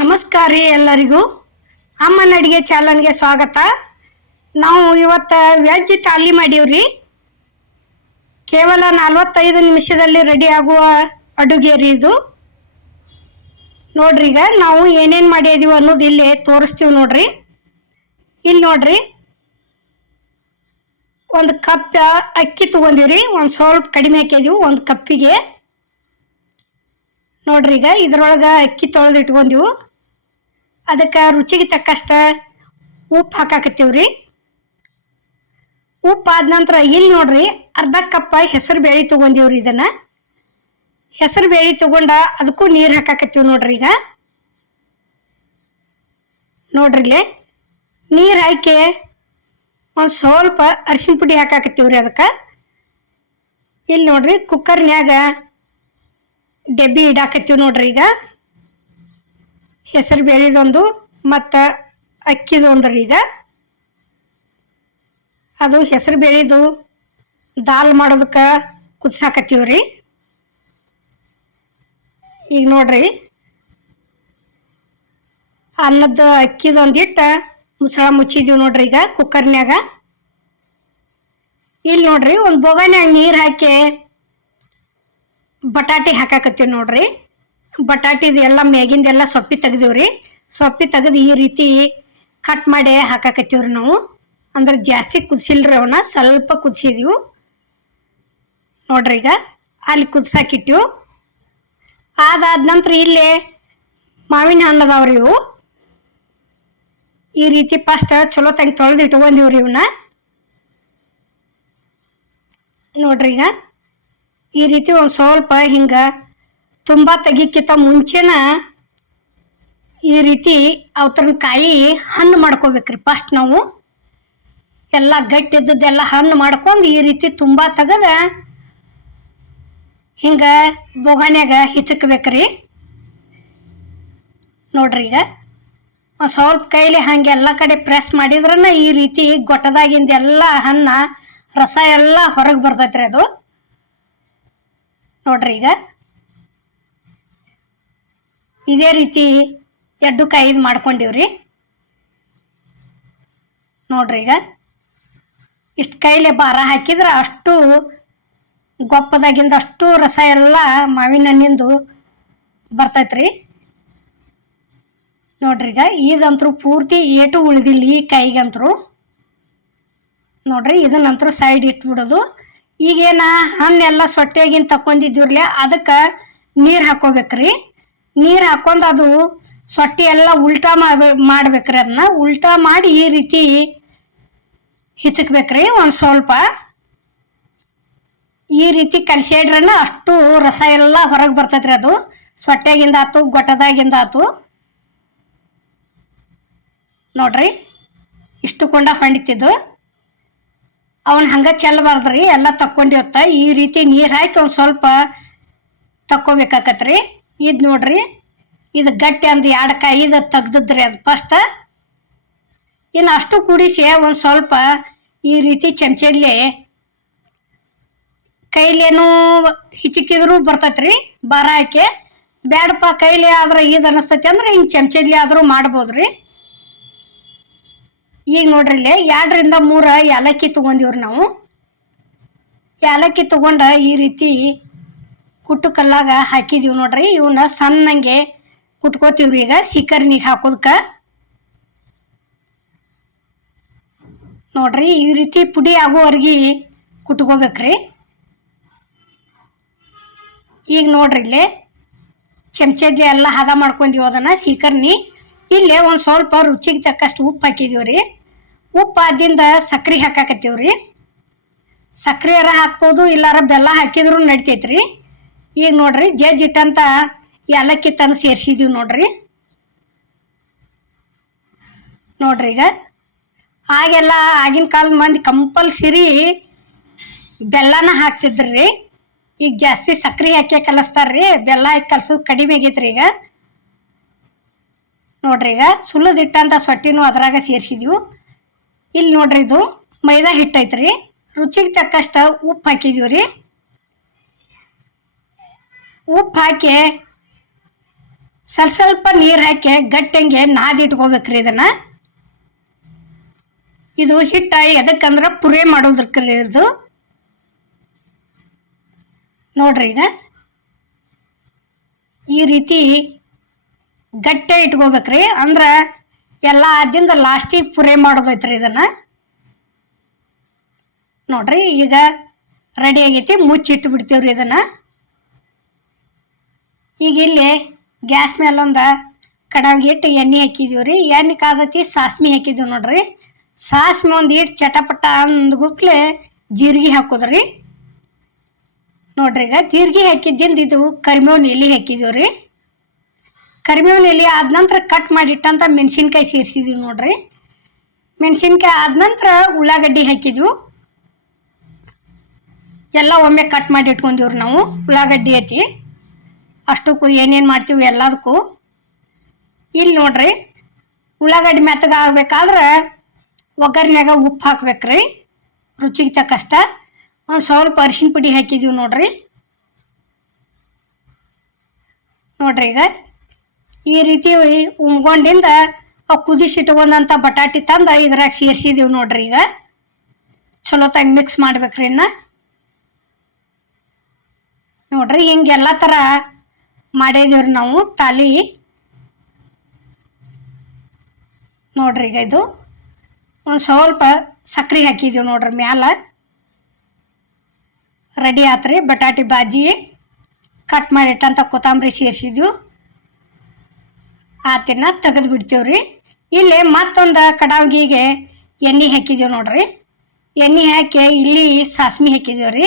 ನಮಸ್ಕಾರ ರೀ ಎಲ್ಲರಿಗೂ. ಅಮ್ಮನ ಅಡಿಗೆ ಚಾಲನ್ಗೆ ಸ್ವಾಗತ. ನಾವು ಇವತ್ತು ವೆಜ್ ತಾಲಿ ಮಾಡೀವ್ರಿ ಕೇವಲ ನಲ್ವತ್ತೈದು ನಿಮಿಷದಲ್ಲಿ ರೆಡಿ ಆಗುವ ಅಡುಗೆ ರೀ ಇದು. ನೋಡ್ರಿ ಈಗ ನಾವು ಏನೇನು ಮಾಡಿದೀವಿ ಅನ್ನೋದು ಇಲ್ಲಿ ತೋರಿಸ್ತೀವಿ ನೋಡ್ರಿ. ಇಲ್ಲಿ ನೋಡ್ರಿ. ಒಂದು ಕಪ್ ಅಕ್ಕಿ ತಗೊಂಡಿವ್ರಿ. ಒಂದು ಸ್ವಲ್ಪ ಕಡಿಮೆ ಹಾಕಿದೀವಿ, ಒಂದು ಕಪ್ಪಿಗೆ. ನೋಡ್ರಿ ಈಗ ಇದ್ರೊಳಗೆ ಅಕ್ಕಿ ತೊಳೆದು ಇಟ್ಕೊಂಡಿವು ಅದಕ್ಕೆ ರುಚಿಗೆ ತಕ್ಕಷ್ಟು ಉಪ್ಪು ಹಾಕಾಕತ್ತೀವ್ರಿ. ಉಪ್ಪು ಆದ ನಂತರ ಇಲ್ಲಿ ನೋಡ್ರಿ ಅರ್ಧ ಕಪ್ಪ ಹೆಸರು ಬೇಳೆ ತೊಗೊಂಡಿವ್ರಿ ಇದನ್ನು. ಹೆಸರು ಬೇಳೆ ತೊಗೊಂಡ ಅದಕ್ಕೂ ನೀರು ಹಾಕಾಕತ್ತೀವಿ ನೋಡ್ರಿ ಈಗ. ಇಲ್ಲಿ ನೀರು ಹಾಕಿ ಒಂದು ಸ್ವಲ್ಪ ಅರಿಶಿನ ಪುಡಿ ಹಾಕಾಕತ್ತೀವ್ರಿ ಅದಕ್ಕೆ. ಇಲ್ಲಿ ನೋಡ್ರಿ ಕುಕ್ಕರ್ನ್ಯಾಗ ಡೆಬ್ಬಿ ಇಡಾಕತ್ತೀವಿ ನೋಡ್ರಿ ಈಗ. ಹೆಸರು ಬೇಳೆದೊಂದು ಮತ್ತು ಅಕ್ಕಿದೊಂದು ರೀ ಈಗ. ಅದು ಹೆಸರು ಬೇಳೆದು ದಾಲ್ ಮಾಡೋದಕ್ಕೆ ಕುದಿಸಾಕತ್ತೀವಿ ರೀ. ಈಗ ನೋಡ್ರಿ. ಅನ್ನದ ಅಕ್ಕಿದೊಂದಿಟ್ಟು ಮುಚ್ಚಳ ಮುಚ್ಚಿದೀವಿ ನೋಡ್ರಿ ಈಗ ಕುಕ್ಕರ್ನ್ಯಾಗ ಇಲ್ಲಿ ನೋಡ್ರಿ ಒಂದು ಬೊಗನ್ಯಾಗ ನೀರು ಹಾಕಿ ಬಟಾಟೆ ಹಾಕಾಕತ್ತೀವಿ ನೋಡ್ರಿ. ಬಟಾಟಿದು ಎಲ್ಲ ಮ್ಯಾಗಿಂದೆಲ್ಲ ಸೊಪ್ಪಿ ತೆಗ್ದೀವ್ರಿ ಸೊಪ್ಪಿ ತೆಗೆದು ಈ ರೀತಿ ಕಟ್ ಮಾಡಿ ಹಾಕಾಕತ್ತೀವ್ರಿ ನಾವು. ಅಂದ್ರೆ ಜಾಸ್ತಿ ಕುದಿಸಿಲ್ರಿ ಅವನ್ನ ಸ್ವಲ್ಪ ಕುದಿಸಿದೀವು. ನೋಡ್ರಿ ಈಗ, ಅಲ್ಲಿ ಕುದಿಸಾಕಿಟ್ಟಿವು ಅದಾದ ನಂತರ ಇಲ್ಲಿ ಮಾವಿನ ಹಣ್ಣು ಅದಾವ್ರಿ ಇವು. ಈ ರೀತಿ ಫಸ್ಟ್ ಚಲೋ ತಂಗಿ ತೊಳೆದು ಇಟ್ಕೊಂಡಿವ್ರಿ ಇವನ್ನ ನೋಡ್ರಿ ಈಗ. ಈ ರೀತಿ ಒಂದು ಸ್ವಲ್ಪ ಹಿಂಗೆ ತುಂಬ ತೆಗಿಕ್ಕಿಂತ ಮುಂಚೆನ ಈ ರೀತಿ ಅವತರನ ಕಾಯಿ ಹಣ್ಣು ಮಾಡ್ಕೋಬೇಕ್ರಿ. ಫಸ್ಟ್ ನಾವು ಎಲ್ಲ ಗಟ್ಟಿ ಇದ್ದದ್ದೆಲ್ಲ ಹಣ್ಣು ಮಾಡ್ಕೊಂಡು ಈ ರೀತಿ ತುಂಬ ತೆಗೆದ ಹಿಂಗೆ ಬೊಗಾನ್ಯಾಗ ಹಿಚಕ್ಬೇಕ್ರಿ. ನೋಡ್ರಿ ಈಗ ಸ್ವಲ್ಪ ಕೈಲಿ ಹಂಗೆ ಎಲ್ಲ ಕಡೆ ಪ್ರೆಸ್ ಮಾಡಿದ್ರನ್ನ ಈ ರೀತಿ ಗೊಟ್ಟದಾಗಿಂದ ಎಲ್ಲ ಹಣ್ಣ ರಸ ಎಲ್ಲ ಹೊರಗೆ ಬರ್ತೈತ್ರಿ ಅದು. ನೋಡ್ರಿ ಈಗ. ಇದೇ ರೀತಿ ಎಡ್ಡು ಕಾಯಿದು ಮಾಡ್ಕೊಂಡಿವ್ರಿ. ನೋಡ್ರಿ ಈಗ. ಇಷ್ಟು ಕೈಲೆ ಬಾರ ಹಾಕಿದ್ರೆ ಅಷ್ಟು ಗೊಪ್ಪದಾಗಿಂದ ಅಷ್ಟು ರಸ ಎಲ್ಲ ಮಾವಿನ ಹಣ್ಣಿಂದು ಬರ್ತೈತ್ರಿ. ನೋಡ್ರಿ ಈಗ ಇದಂತರೂ ಪೂರ್ತಿ ಏಟು ಉಳಿದಿಲ್ಲ ಈ ಕೈಗಂತರೂ. ನೋಡ್ರಿ, ಇದನ್ನಂತರೂ ಸೈಡ್ ಇಟ್ಬಿಡೋದು. ಈಗೇನ ಹಣ್ಣೆಲ್ಲ ಸೊಟ್ಟೆಗಿನ ತಕೊಂಡಿದ್ದಿರ್ಲೆ ಅದಕ್ಕೆ ನೀರು ಹಾಕೋಬೇಕ್ರಿ. ನೀರು ಹಾಕೊಂಡು ಅದು ಸೊಟ್ಟಿ ಎಲ್ಲ ಉಲ್ಟಾ ಮಾಡ್ಬೇ ಮಾಡ್ಬೇಕ್ರಿ ಅದನ್ನ ಉಲ್ಟಾ ಮಾಡಿ ಈ ರೀತಿ ಹಿಚಕ್ಬೇಕ್ರಿ ಒಂದು ಸ್ವಲ್ಪ. ಈ ರೀತಿ ಕಲ್ಸಿಡ್ರನ ಅಷ್ಟು ರಸ ಎಲ್ಲ ಹೊರಗೆ ಬರ್ತೈತ್ರಿ ಅದು. ಸೊಟ್ಟೆಗಿಂದ ಆತು, ಗೊಟ್ಟದಾಗಿಂದ ಆತು. ನೋಡ್ರಿ, ಇಷ್ಟು ಕೊಂಡ ಹೊಂಡಿತಿದ್ದು. ಅವನ್ ಹಂಗ ಚೆಲ್ಲಬಾರ್ದ್ರಿ, ಎಲ್ಲ ತಕ್ಕೊಂಡಿವತ್ತ ಈ ರೀತಿ ನೀರು ಹಾಕಿ ಒಂದು ಸ್ವಲ್ಪ ತಕ್ಕೋಬೇಕಾಕತ್ರಿ. ಇದು ನೋಡ್ರಿ, ಇದು ಗಟ್ಟಿ ಅಂದ್ ಎರಡು ಕಾಯಿದು ತೆಗ್ದದ್ರಿ ಅದು ಫಸ್ಟ್ ಇನ್ನು ಅಷ್ಟು ಕೂಡಿಸಿ ಒಂದು ಸ್ವಲ್ಪ ಈ ರೀತಿ ಚಮಚಲ್ಲಿ ಕೈಲೇನು ಹಿಚಿಕಿದ್ರು ಬರ್ತೈತ್ರಿ, ಬರ ಹಾಕಿ. ಬ್ಯಾಡಪ್ಪ, ಕೈಲಿ ಆದ್ರೆ ಇದು ಅನಿಸ್ತೈತಿ ಅಂದ್ರೆ ಹಿಂಗೆ ಚಮಚಲ್ಲಿ ಆದರೂ ಮಾಡ್ಬೋದ್ರಿ. ಈಗ ನೋಡ್ರಿ ಇಲ್ಲಿ ಎರಡರಿಂದ ಮೂರ ಏಲಕ್ಕಿ ತೊಗೊಂಡಿವ್ರಿ ನಾವು. ಏಲಕ್ಕಿ ತಗೊಂಡ ಈ ರೀತಿ ಕುಟ್ಟು ಕಲ್ಲಾಗ ಹಾಕಿದೀವಿ ನೋಡ್ರಿ. ಇವನ್ನ ಸಣ್ಣಂಗೆ ಕುಟ್ಕೋತೀವ್ರಿ ಈಗ ಸಿಕ್ಕರ್ನಿಗೆ ಹಾಕೋದಕ್ಕ ನೋಡ್ರಿ ಈ ರೀತಿ ಪುಡಿ ಆಗೋವರೆಗೆ ಕುಟ್ಕೋಬೇಕ್ರಿ. ಈಗ ನೋಡ್ರಿ ಇಲ್ಲಿ ಚಮಚದ್ದೆ ಎಲ್ಲ ಹದ ಮಾಡ್ಕೊಂಡಿವಿ ಅದನ್ನು ಸೀಕರ್ನಿ. ಇಲ್ಲೇ ಒಂದು ಸ್ವಲ್ಪ ರುಚಿಗೆ ತಕ್ಕಷ್ಟು ಉಪ್ಪು ಹಾಕಿದೀವಿ ರೀ ಉಪ್ಪು ಆದಿಂದ ಸಕ್ರೆ ಹಾಕಾಕತ್ತೀವಿ ರೀ ಅರ ಹಾಕ್ಬೋದು, ಇಲ್ಲಾರ ಬೆಲ್ಲ ಹಾಕಿದ್ರು ನಡಿತೈತ್ರಿ. ಈಗ ನೋಡ್ರಿ, ಜಜ್ಜಿ ಇಟ್ಟಂತ ಏಲಕ್ಕಿ ತಂದು ಸೇರಿಸಿದೀವಿ ನೋಡ್ರಿ. ನೋಡ್ರಿ ಈಗ. ಆಗೆಲ್ಲ ಆಗಿನ ಕಾಲದ ಮಂದಿ ಕಂಪಲ್ಸರಿ ಬೆಲ್ಲನ ಹಾಕ್ತಿದ್ರಿ. ಈಗ ಜಾಸ್ತಿ ಸಕ್ರೆ ಹಾಕಿ ಕಲಿಸ್ತಾರ್ರಿ, ಬೆಲ್ಲ ಹಾಕಿ ಕಲಸೋದು ಕಡಿಮೆ ಆಗೈತ್ರಿ ಈಗ. ನೋಡ್ರಿ ಈಗ ಸುಲಿದಿಟ್ಟಂಥ ಸೊಟ್ಟಿನೂ ಅದ್ರಾಗ ಸೇರಿಸಿದ್ವು. ಇಲ್ಲಿ ನೋಡ್ರಿ ಇದು ಮೈದಾ ಹಿಟ್ಟು ಐತ್ರಿ. ರುಚಿಗೆ ತಕ್ಕಷ್ಟು ಉಪ್ಪು ಹಾಕಿದೀವಿ ರೀ ಉಪ್ಪು ಹಾಕಿ ಸ್ವಲ್ಪ ಸ್ವಲ್ಪ ನೀರು ಹಾಕಿ ಗಟ್ಟಂಗೆ ನಾದಿ ಇಟ್ಕೋಬೇಕ್ರಿ ಇದನ್ನು. ಇದು ಹಿಟ್ಟ ಎದಕ್ಕಂದ್ರೆ ಪುರೇ ರೀ ಇದು ನೋಡ್ರಿ ಈಗ. ಈ ರೀತಿ ಗಟ್ಟೆ ಇಟ್ಕೋಬೇಕ್ರಿ. ಅಂದ್ರೆ ಎಲ್ಲ ಆದ್ಯಂದ ಲಾಸ್ಟಿಗೆ ಪುರೇ ಮಾಡೋದೈತ್ರಿ ಇದನ್ನ. ನೋಡ್ರಿ, ಈಗ ರೆಡಿ ಆಗೈತಿ ಮುಚ್ಚಿಟ್ಟು ಬಿಡ್ತೀವ್ರಿ ಇದನ್ನ. ಈಗ ಇಲ್ಲಿ ಗ್ಯಾಸ್ ಮೇಲೆ ಒಂದು ಕಡಾವಿಗೆ ಇಟ್ಟು ಎಣ್ಣೆ ಹಾಕಿದೀವಿ ರೀ ಎಣ್ಣೆ ಕಾದತಿ ಸಾಸ್ಮಿ ಹಾಕಿದೀವಿ ನೋಡ್ರಿ. ಸಾಸ್ಮಿ ಒಂದು ಇಟ್ಟು ಚಟಪಟ ಅಂದ್ಗುಪ್ಲೆ ಜೀರಿಗೆ ಹಾಕೋದ್ರಿ. ನೋಡ್ರಿ ಈಗ ಜೀರಿಗೆ ಹಾಕಿದ್ದಿಂದ ಇದು ಕರಿಮೇವಿನ ಎಲೆ ಹಾಕಿದೀವಿ ರೀ ಕರಿಬೇವಿನ ಎಲೆ ಆದ ನಂತರ ಕಟ್ ಮಾಡಿಟ್ಟಂತ ಮೆಣಸಿನ್ಕಾಯಿ ಸೇರಿಸಿದೀವಿ ನೋಡ್ರಿ. ಮೆಣಸಿನ್ಕಾಯಿ ಆದ ನಂತರ ಉಳ್ಳಾಗಡ್ಡಿ ಹಾಕಿದ್ವು. ಎಲ್ಲ ಒಮ್ಮೆ ಕಟ್ ಮಾಡಿ ಇಟ್ಕೊಂಡಿವ್ರಿ ನಾವು, ಉಳ್ಳಾಗಡ್ಡಿ ಐತಿ. ಅಷ್ಟಕ್ಕೂ ಏನೇನು ಮಾಡ್ತೀವಿ ಎಲ್ಲದಕ್ಕೂ. ಇಲ್ಲಿ ನೋಡ್ರಿ, ಉಳ್ಳಾಗಡ್ಡಿ ಮೆತ್ತಗೆ ಆಗ್ಬೇಕಾದ್ರೆ ಒಗ್ಗರ್ನ್ಯಾಗ ಉಪ್ಪು ಹಾಕ್ಬೇಕ್ರಿ, ರುಚಿಗೆ ತಕ್ಕಷ್ಟ. ಒಂದು ಸ್ವಲ್ಪ ಅರಿಶಿನ ಪುಡಿ ಹಾಕಿದ್ದೀವಿ ನೋಡ್ರಿ. ನೋಡ್ರಿ ಈಗ. ಈ ರೀತಿ ಉಮ್ಗೊಂಡಿಂದ ಅವು ಕುದಿಸಿಟ್ಕೊಂಡಂಥ ಬಟಾಟಿ ತಂದು ಇದ್ರಾಗ ಸೇರ್ಸಿದೀವಿ ನೋಡ್ರಿ ಈಗ. ಚಲೋ ತಂಗ ಮಿಕ್ಸ್ ಮಾಡ್ಬೇಕ್ರಿ ಇನ್ನ. ನೋಡ್ರಿ ಹಿಂಗೆಲ್ಲ ಥರ ಮಾಡಿದೀವ್ರಿ ನಾವು ತಾಲಿ. ನೋಡ್ರಿ ಈಗ ಇದು. ಒಂದು ಸ್ವಲ್ಪ ಸಕ್ರೆ ಹಾಕಿದೀವಿ ನೋಡ್ರಿ ಮ್ಯಾಲ. ರೆಡಿ ಆತ್ರಿ ಬಟಾಟಿ ಬಾಜಿ. ಕಟ್ ಮಾಡಿಟ್ಟಂಥ ಕೊತ್ತಂಬರಿ ಸೇರಿಸಿದ್ವು. ಆತಿನ ತೆಗೆದು ರೀ ಇಲ್ಲಿ ಮತ್ತೊಂದು ಕಡಾವಿಗೆ ಎಣ್ಣೆ ಹಾಕಿದೀವಿ ನೋಡ್ರಿ. ಎಣ್ಣೆ ಹಾಕಿ ಇಲ್ಲಿ ಸಾಸ್ಮಿ ಹಾಕಿದೀವಿ ರೀ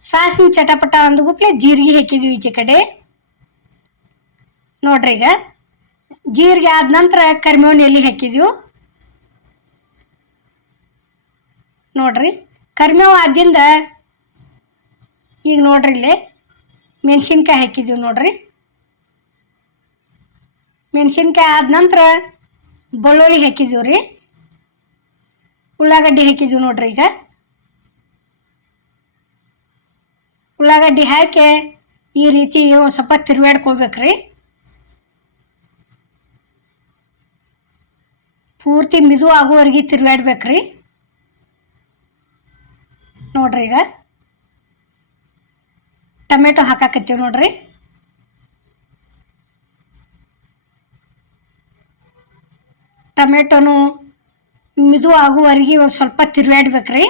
ಸಾಸ್ಮಿ ಚಟಪಟ ಅಂದ್ಗುಪ್ಲೆ ಜೀರಿಗೆ ಹಾಕಿದೀವಿ ಈಚೆ ಕಡೆ. ನೋಡ್ರಿ ಈಗ. ಜೀರಿಗೆ ಆದ ನಂತರ ಕರಿಮೇವಿನ ಎಲೆ ಹಾಕಿದೀವಿ? ನೋಡ್ರಿ. ಕರಿಮೇವು ಆದ್ದಿಂದ ಈಗ ನೋಡ್ರಿ ಇಲ್ಲಿ ಮೆಣಸಿನ್ಕಾಯಿ ಹಾಕಿದೀವಿ ನೋಡ್ರಿ. ಮೆಣಸಿನ್ಕಾಯಿ ಆದ ನಂತರ ಬೆಳ್ಳುಳ್ಳಿ ಹಾಕಿದ್ದೀವಿ ರೀ ಉಳ್ಳಾಗಡ್ಡಿ ಹಾಕಿದ್ದೀವಿ ನೋಡ್ರಿ ಈಗ. ಉಳ್ಳಾಗಡ್ಡಿ ಹಾಕಿ ಈ ರೀತಿ ಒಂದು ಸ್ವಲ್ಪ ತಿರುವಾಡ್ಕೋಬೇಕ್ರಿ ಪೂರ್ತಿ ಮಿದು ಆಗುವವರೆಗೆ ತಿರುವಾಡ್ಬೇಕ್ರಿ ನೋಡ್ರಿ ಈಗ. ಟೊಮೆಟೊ ಹಾಕಾಕತ್ತೀವಿ ನೋಡ್ರಿ. ಟೊಮೆಟೊನು ಮಿದು ಆಗುವವರೆಗೆ ಒಂದು ಸ್ವಲ್ಪ ತಿರುವಾಡ್ಬೇಕ್ರಿ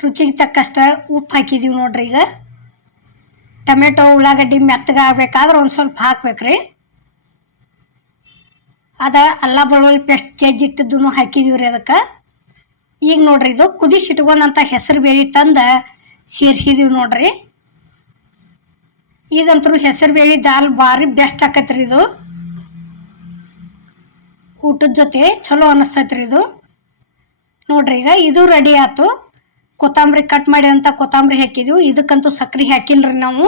ರುಚಿಗೆ ತಕ್ಕಷ್ಟು ಉಪ್ಪು ಹಾಕಿದೀವಿ ನೋಡ್ರಿ ಈಗ. ಟೊಮೆಟೊ, ಉಳ್ಳಾಗಡ್ಡಿ ಮೆತ್ತಗೆ ಆಗ್ಬೇಕಾದ್ರೆ ಒಂದು ಸ್ವಲ್ಪ ಹಾಕ್ಬೇಕ್ರಿ. ಅದ ಅಲ್ಲ ಬೆಳ್ಳುಳ್ಳಿ ಪೇಸ್ಟ್ ಜಜ್ಜಿಟ್ಟಿದ್ದು ಹಾಕಿದೀವಿ ರೀ ಅದಕ್ಕೆ. ಈಗ ನೋಡ್ರಿ ಇದು ಕುದಿಸಿಟ್ಕೊಂಡಂಥ ಹೆಸರು ಬೇಳೆ ತಂದು ಸೇರಿಸಿದೀವಿ ನೋಡ್ರಿ. ಇದಂತರೂ ಹೆಸರು ಬೇಳೆ ದಾಲ್ ಭಾರಿ ಬೆಸ್ಟ್ ಆಕತ್ರಿ ಇದು. ಊಟದ ಜೊತೆ ಚಲೋ ಅನ್ನಿಸ್ತೈತ್ರಿ ಇದು. ನೋಡ್ರಿ ಈಗ ಇದು ರೆಡಿ ಆಯ್ತು ಕೊತ್ತಂಬರಿ ಕಟ್ ಮಾಡಿ ಅಂತ ಕೊತ್ತಂಬರಿ ಹಾಕಿದ್ವಿ. ಇದಕ್ಕಂತೂ ಸಕ್ರೆ ಹಾಕಿಲ್ರಿ ನಾವು.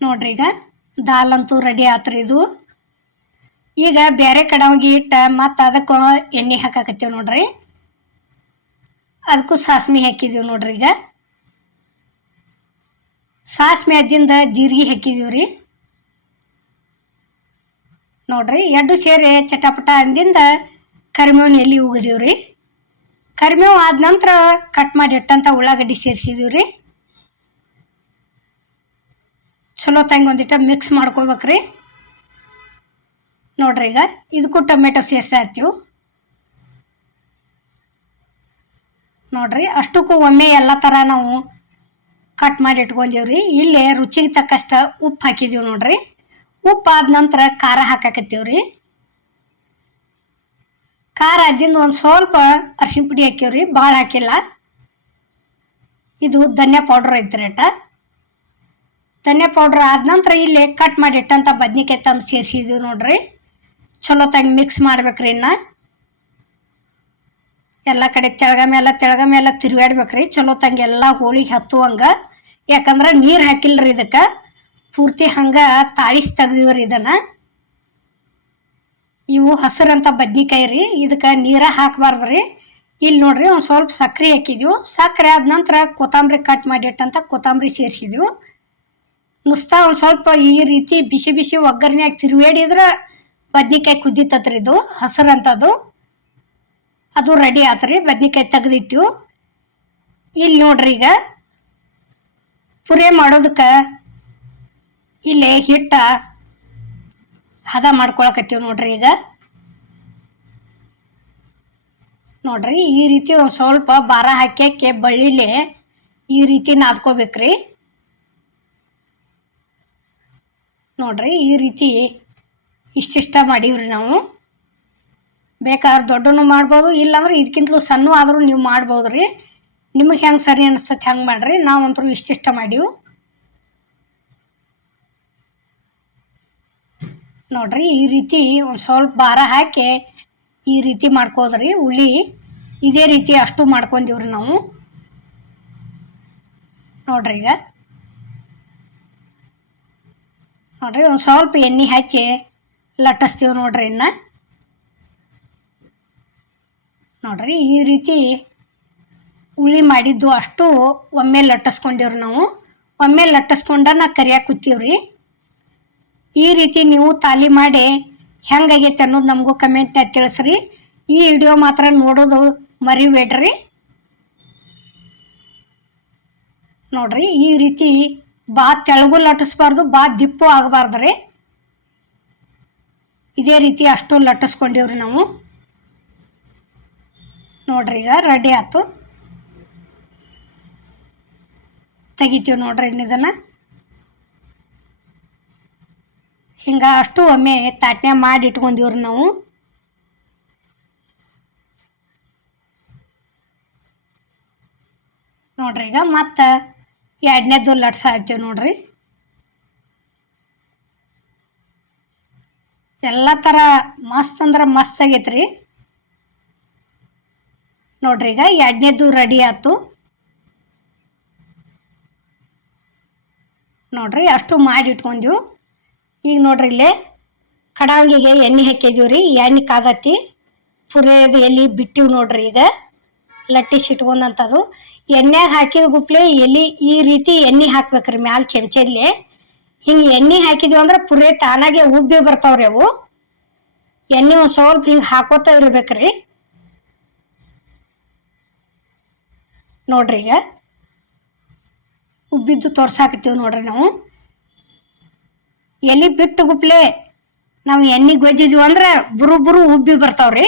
ನೋಡ್ರಿ ಈಗ ದಾಲ್ ಅಂತೂ ರೆಡಿ ಆತ್ರಿ ಇದು. ಈಗ ಬೇರೆ ಕಡಾವಿಗೆ ಇಟ್ಟು ಮತ್ತು ಅದಕ್ಕೆ ಎಣ್ಣೆ ಹಾಕಾಕತ್ತೀವಿ ನೋಡ್ರಿ. ಅದಕ್ಕೂ ಸಾಸ್ಮಿ ಹಾಕಿದ್ದೀವಿ ನೋಡ್ರಿ ಈಗ. ಸಾಸ್ಮಿ ಅದ್ದಿಂದ ಜೀರಿಗೆ ಹಾಕಿದೀವಿ ರೀ ನೋಡ್ರಿ, ಎರಡು ಸೇರಿ ಚಟಪಟ ಅಂದಿಂದ ಕರಿಮೇವಿನ ಎಲ್ಲಿ ಉಗಿದೀವಿ ರೀ ಕರಿಮೇವು ಆದ ನಂತರ ಕಟ್ ಮಾಡಿ ಇಟ್ಟಂಥ ಉಳ್ಳಾಗಡ್ಡಿ ಸೇರಿಸಿದೀವಿ ರೀ ಚಲೋ ತಂಗ ಒಂದಿಟ್ಟು ಮಿಕ್ಸ್ ಮಾಡ್ಕೋಬೇಕ್ರಿ. ನೋಡ್ರಿ ಈಗ, ಇದಕ್ಕೂ ಟೊಮೆಟೊ ಸೇರ್ಸಾತ್ತೀವಿ ನೋಡ್ರಿ, ಅಷ್ಟಕ್ಕೂ ಒಮ್ಮೆ ಎಲ್ಲ ಥರ ನಾವು ಕಟ್ ಮಾಡಿ ಇಟ್ಕೊಂಡೀವ್ರಿ. ಇಲ್ಲಿ ರುಚಿಗೆ ತಕ್ಕಷ್ಟು ಉಪ್ಪು ಹಾಕಿದೀವಿ ನೋಡ್ರಿ. ಉಪ್ಪು ಆದ ನಂತರ ಖಾರ ಹಾಕಾಕತ್ತೀವ್ರಿ. ಖಾರ ಅದ್ದಿಂದ ಒಂದು ಸ್ವಲ್ಪ ಅರ್ಶಿನ ಪುಡಿ ಹಾಕೀವ್ರಿ ಭಾಳ ಹಾಕಿಲ್ಲ. ಇದು ಧನ್ಯ ಪೌಡ್ರ್ ಐತೆ ರೇಟ ಧನ್ಯ ಪೌಡ್ರ್ ಆದ ನಂತರ ಇಲ್ಲಿ ಕಟ್ ಮಾಡಿ ಇಟ್ಟಂಥ ಬದ್ನಿಕಾಯಿ ತಂದು ಸೇರಿಸಿದೀವಿ ನೋಡ್ರಿ. ಚಲೋ ತಂಗ ಮಿಕ್ಸ್ ಮಾಡ್ಬೇಕ್ರಿ ಇನ್ನು. ಎಲ್ಲ ಕಡೆ ತೆಳಗ ಮೇಲೆ ತೆಳಗ ಮೇಲೆ ತಿರುಗಾಡ್ಬೇಕ್ರಿ. ಚಲೋ ತಂಗ ಎಲ್ಲ ಹೋಳಿಗೆ ಹತ್ತುವಂಗೆ. ಯಾಕಂದ್ರೆ ನೀರು ಹಾಕಿಲ್ರಿ ಇದಕ್ಕೆ. ಪೂರ್ತಿ ಹಂಗೆ ತಾಳಿಸಿ ತೆಗ್ದಿವ್ರಿ ಇದನ್ನು. ಇವು ಹಸಿರಂತ ಬದ್ನಿಕಾಯಿ ರೀ ಇದಕ್ಕೆ ನೀರ ಹಾಕಬಾರ್ದು ರೀ ಇಲ್ಲಿ ನೋಡ್ರಿ ಒಂದು ಸ್ವಲ್ಪ ಸಕ್ಕರೆ ಹಾಕಿದ್ವು. ಸಕ್ಕರೆ ಆದ ನಂತರ ಕೊತ್ತಂಬರಿ ಕಟ್ ಮಾಡಿಟ್ಟಂತ ಕೊತ್ತಂಬರಿ ಸೇರಿಸಿದ್ವು. ನುಸ್ತಾ ಒಂದು ಸ್ವಲ್ಪ ಈ ರೀತಿ ಬಿಸಿ ಬಿಸಿ ಒಗ್ಗರಣೆಯಾಗಿ ತಿರುವೇಡಿದ್ರೆ ಬದ್ನಿಕಾಯಿ ಕುದ್ದಿತ್ತತ್ರಿ ಇದು. ಹಸಿರಂಥದ್ದು ಅದು ರೆಡಿ ಆತ್ರಿ, ಬದ್ನಿಕಾಯಿ ತೆಗೆದಿಟ್ಟು. ಇಲ್ಲಿ ನೋಡ್ರಿ ಈಗ, ಪುರಿ ಮಾಡೋದಕ್ಕೆ ಇಲ್ಲಿ ಹಿಟ್ಟ ಹದ ಮಾಡ್ಕೊಳಕತ್ತೀವಿ ನೋಡ್ರಿ ಈಗ. ನೋಡ್ರಿ, ಈ ರೀತಿ ಒಂದು ಸ್ವಲ್ಪ ಬಾರ ಹಾಕ್ಯಾಕೆ ಬಳ್ಳಿಲಿ ಈ ರೀತಿ ನಾದ್ಕೋಬೇಕ್ರಿ. ನೋಡ್ರಿ, ಈ ರೀತಿ ಇಷ್ಟಿಷ್ಟ ಮಾಡೀವ್ರಿ ನಾವು. ಬೇಕಾದ್ರೆ ದೊಡ್ಡನು ಮಾಡ್ಬೋದು, ಇಲ್ಲಾಂದ್ರೆ ಇದಕ್ಕಿಂತಲೂ ಸಣ್ಣ ಆದರೂ ನೀವು ಮಾಡ್ಬೋದು ರೀ ನಿಮಗೆ ಹೆಂಗೆ ಸರಿ ಅನಿಸ್ತೈತೆ ಹೆಂಗೆ ಮಾಡಿರಿ. ನಾವಂತರೂ ಇಷ್ಟಿಷ್ಟ ಮಾಡೀವಿ. ನೋಡ್ರಿ, ಈ ರೀತಿ ಒಂದು ಸ್ವಲ್ಪ ಭಾರ ಹಾಕಿ ಈ ರೀತಿ ಮಾಡ್ಕೋದ್ರಿ ಹುಳಿ. ಇದೇ ರೀತಿ ಅಷ್ಟು ಮಾಡ್ಕೊಂಡಿವ್ರಿ ನಾವು. ನೋಡ್ರಿ ಈಗ. ನೋಡ್ರಿ, ಒಂದು ಸ್ವಲ್ಪ ಎಣ್ಣೆ ಹಚ್ಚಿ ಲಟ್ಟಿಸ್ತೀವಿ ನೋಡ್ರಿ ಇನ್ನು. ನೋಡ್ರಿ ಈ ರೀತಿ ಉಳ್ಳಿ ಮಾಡಿದ್ದು ಅಷ್ಟು ಒಮ್ಮೆ ಲಟ್ಟಿಸ್ಕೊಂಡಿವ್ರಿ ನಾವು. ಒಮ್ಮೆ ಲಟ್ಟಿಸ್ಕೊಂಡ ನಾ ಕರಿಯಾಕೆ ಕೂತೀವ್ರಿ. ಈ ರೀತಿ ನೀವು ತಾಲಿ ಮಾಡಿ ಹೆಂಗಾಗೈತೆ ಅನ್ನೋದು ನಮಗೂ ಕಮೆಂಟ್ನಾಗ ತಿಳಿಸ್ರಿ. ಈ ವಿಡಿಯೋ ಮಾತ್ರ ನೋಡೋದು ಮರಿಬೇಡ್ರಿ. ನೋಡ್ರಿ ಈ ರೀತಿ ಬಾ ತೆಳಗು ಲಟ್ಟಿಸ್ಬಾರ್ದು, ಬಾ ದಿಪ್ಪು ಆಗಬಾರ್ದು ರೀ ಇದೇ ರೀತಿ ಅಷ್ಟು ಲಟ್ಟಿಸ್ಕೊಂಡಿವ್ರಿ ನಾವು. ನೋಡ್ರಿ, ಈಗ ರೆಡಿ ಆಯ್ತು ತೆಗಿತೀವಿ ನೋಡ್ರಿ ಇದನ್ನು. ಹಿಂಗೆ ಅಷ್ಟು ಒಮ್ಮೆ ತಾಟ್ನೆ ಮಾಡಿ ಇಟ್ಕೊಂಡಿವ್ರಿ ನಾವು. ನೋಡ್ರಿ, ಈಗ ಮತ್ತು ಎರಡನೇದು ಲಟ್ಸ ಹಾಕ್ತೀವಿ ನೋಡ್ರಿ. ಎಲ್ಲ ಥರ ಮಸ್ತ್ ಅಂದ್ರೆ ಮಸ್ತ್ ಆಗೈತ್ರಿ. ನೋಡ್ರಿ, ಈಗ ಎರಡನೇದು ರೆಡಿ ಆಯ್ತು. ನೋಡ್ರಿ, ಅಷ್ಟು ಮಾಡಿ ಇಟ್ಕೊಂಡೆವು. ಈಗ ನೋಡ್ರಿ ಇಲ್ಲೇ ಕಡಾಂಗಿಗೆ ಎಣ್ಣೆ ಹಾಕಿದೀವಿ ರೀ, ಎಣ್ಣೆ ಕಾದತ್ತಿ ಪುರೇದು ಎಲ್ಲಿ ಬಿಟ್ಟಿವಿ ನೋಡ್ರಿ ಈಗ, ಲಟ್ಟಿಸಿ ಇಟ್ಕೊಂಡಂಥದ್ದು ಎಣ್ಣೆಗೆ ಹಾಕಿದ ಗುಪ್ಲೆ ಎಲ್ಲಿ ಈ ರೀತಿ ಎಣ್ಣೆ ಹಾಕ್ಬೇಕ್ರಿ ಮ್ಯಾಲ ಚೆಂಚಲ್ಲಿ ಹಿಂಗೆ ಎಣ್ಣೆ ಹಾಕಿದ್ವಿ ಅಂದ್ರೆ ಪುರೇ ತಾನಾಗೆ ಉಬ್ಬಿ ಬರ್ತಾವ್ರಿ ಅವು. ಎಣ್ಣೆ ಒಂದು ಸ್ವಲ್ಪ ಹಿಂಗೆ ಹಾಕೋತ ಇರ್ಬೇಕ್ರಿ ನೋಡ್ರಿ ಈಗ. ಉಬ್ಬಿದ್ದು ತೋರ್ಸಾಕತ್ತೀವಿ ನೋಡ್ರಿ ನಾವು. ಎಲೆ ಬಿಟ್ಟು ಗುಪ್ಲೆ, ನಾವು ಎಣ್ಣೆ ಗೊಜ್ಜಿದ್ವಿ ಅಂದ್ರೆ ಬುರು ಬುರು ಉಬ್ಬಿ ಬರ್ತಾವ್ರಿ.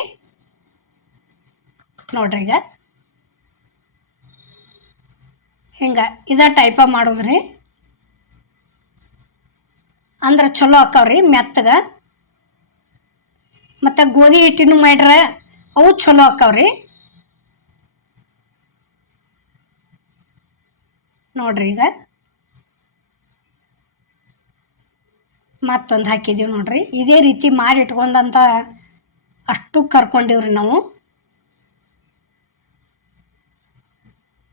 ನೋಡ್ರಿ ಈಗ. ಹಿಂಗೆ ಇದ ಟೈಪ ಮಾಡೋದ್ರಿ. ಅಂದ್ರೆ ಚಲೋ ಆಕಾವ್ರಿ ಮೆತ್ತಗ. ಮತ್ತು ಗೋಧಿ ಹಿಟ್ಟಿನೂ ಮಾಡ್ರೆ ಅವು ಚಲೋ ಆಕಾವ್ರಿ ನೋಡ್ರಿ ಈಗ. ಮತ್ತೊಂದು ಹಾಕಿದ್ದೀವಿ ನೋಡ್ರಿ. ಇದೇ ರೀತಿ ಮಾಡಿ ಇಟ್ಕೊಂಡಂತ ಅಷ್ಟು ಕರ್ಕೊಂಡಿವ್ರಿ ನಾವು.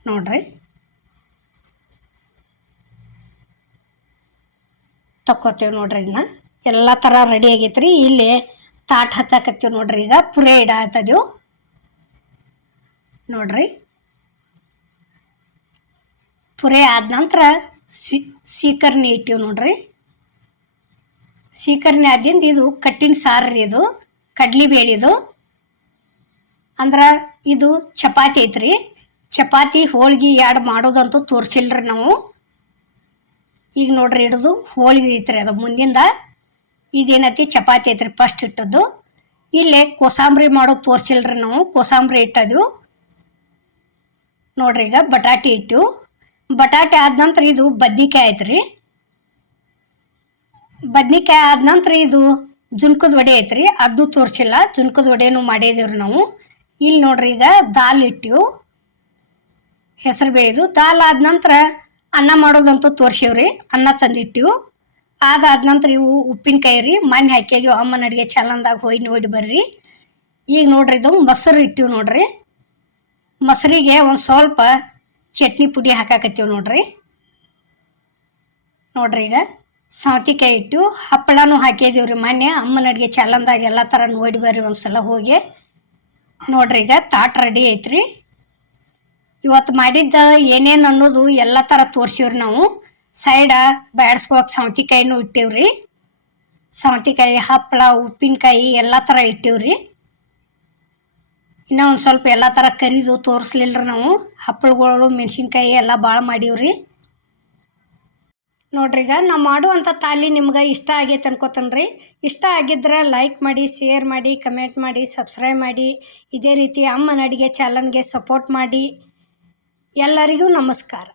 ನೋಡ್ರಿ. ತಕ್ಕೋತೀವಿ ನೋಡ್ರಿ ಇದನ್ನ ಎಲ್ಲ ಥರ ರೆಡಿ ಆಗೈತ್ರಿ. ಇಲ್ಲಿ ತಾಟ್ ಹಚ್ಚಾಕತ್ತೀವಿ ನೋಡ್ರಿ ಈಗ. ಪುರೇ ಇಡ ಆಯ್ತದೀವು ನೋಡ್ರಿ. ಪುರೇ ಆದ ನಂತರ ಸ್ವಿ, ಸೀಕರ್ಣಿ ಇಟ್ಟಿವಿ ನೋಡ್ರಿ. ಸೀಕರ್ಣಿ ಆದಿಂದ ಇದು ಕಟ್ಟಿನ ಸಾರು ರೀ ಇದು, ಕಡ್ಲಿ ಬೇಳಿದು ಅಂದ್ರೆ ಇದು ಚಪಾತಿ ಐತ್ರಿ. ಚಪಾತಿ ಹೋಳಿಗೆ ಎರಡು ಮಾಡೋದಂತೂ ತೋರಿಸಿಲ್ರಿ ನಾವು. ಈಗ ನೋಡ್ರಿ ಹಿಡಿದು ಹೋಳಿಗೆ ಐತ್ರಿ ಅದು ಮುಂದಿಂದ. ಇದೇನೈತಿ ಚಪಾತಿ ಐತ್ರಿ ಫಸ್ಟ್ ಇಟ್ಟದ್ದು. ಇಲ್ಲೇ ಕೋಸಂಬರಿ ಮಾಡೋದು ತೋರಿಸಿಲ್ರಿ ನಾವು, ಕೋಸಾಂಬ್ರಿ ಇಟ್ಟದು ನೋಡ್ರಿ ಈಗ ಬಟಾಟಿ ಇಟ್ಟು ಬಟಾಟೆ ಆದ ನಂತರ ಇದು ಬದ್ನಿಕಾಯಿ ಐತ್ರಿ. ಬದ್ನಿಕಾಯಿ ಆದ ನಂತರ ಇದು ಜುನ್ಕದ ವಡೆ ಐತ್ರಿ. ಅದು ತೋರಿಸಿಲ್ಲ. ಜುನ್ಕದ ವಡೆನೂ ಮಾಡಿದೇವ್ರಿ ನಾವು. ಇಲ್ಲಿ ನೋಡ್ರಿ ಈಗ ದಾಲ್ ಇಟ್ಟಿವು. ಹೆಸರು ಬೇಯ್ದು ದಾಲ್ ಆದ ನಂತರ ಅನ್ನ ಮಾಡೋದಂತೂ ತೋರಿಸೀವ್ರಿ. ಅನ್ನ ತಂದಿಟ್ಟಿವು. ಅದಾದ ನಂತರ ಇವು ಉಪ್ಪಿನಕಾಯಿ ರೀ. ಮಣ್ಣು ಹಾಕಿದ್ವಿ ಅಮ್ಮನ ಅಡುಗೆ ಚಲನ್ದಾಗ ಹೋಗಿ ನೋಡಿ ಬರ್ರಿ. ಈಗ ನೋಡ್ರಿ ಇದು ಮೊಸರು ಇಟ್ಟಿವಿ ನೋಡ್ರಿ. ಮೊಸರಿಗೆ ಒಂದು ಸ್ವಲ್ಪ ಚಟ್ನಿ ಪುಡಿ ಹಾಕಾಕತ್ತೀವಿ ನೋಡ್ರಿ. ನೋಡ್ರಿ ಈಗ ಸೌತೆಕಾಯಿ ಇಟ್ಟು ಹಪ್ಪಳನೂ ಹಾಕಿದೀವಿ ರೀ ಮೊನ್ನೆ ಅಮ್ಮನ ಅಡುಗೆ ಚಾಲಂದಾಗ ಎಲ್ಲ ಥರ ನೋಡಿ ಬರ್ರಿ ಒಂದ್ಸಲ ಹೋಗಿ. ನೋಡ್ರಿ ಈಗ ತಾಟ್ ರೆಡಿ ಐತ್ರಿ. ಇವತ್ತು ಮಾಡಿದ್ದ ಏನೇನು ಅನ್ನೋದು ಎಲ್ಲ ಥರ ತೋರಿಸಿವ್ರಿ ನಾವು. ಸೈಡ ಬ್ಯಾಡ್ಸ್ಕೋಕೆ ಸೌತಿಕಾಯಿನೂ ಇಟ್ಟೇವ್ರಿ. ಸೌತೆಕಾಯಿ, ಹಪ್ಪಳ, ಉಪ್ಪಿನಕಾಯಿ ಎಲ್ಲ ಥರ ಇಟ್ಟೇವ್ರಿ. ಇನ್ನೂ ಒಂದು ಸ್ವಲ್ಪ ಎಲ್ಲ ಥರ ಕರಿದು ರೀ ನಾವು. ಹಪ್ಪಳಗಳು, ಮೆಣಸಿನ್ಕಾಯಿ ಎಲ್ಲ ಭಾಳ ಮಾಡೀವ್ರಿ. ನೋಡ್ರಿ ಈಗ ನಾವು ಮಾಡುವಂಥ ತಾಲಿ ನಿಮ್ಗೆ ಇಷ್ಟ ಆಗೈತೆ ರೀ ಇಷ್ಟ ಆಗಿದ್ರೆ ಲೈಕ್ ಮಾಡಿ ಶೇರ್ ಮಾಡಿ ಕಮೆಂಟ್ ಮಾಡಿ ಸಬ್ಸ್ಕ್ರೈಬ್ ಮಾಡಿ. ಇದೇ ರೀತಿ ಅಮ್ಮನ ಅಡುಗೆ ಚಾನಲ್ಗೆ ಸಪೋರ್ಟ್ ಮಾಡಿ. ಎಲ್ಲರಿಗೂ ನಮಸ್ಕಾರ.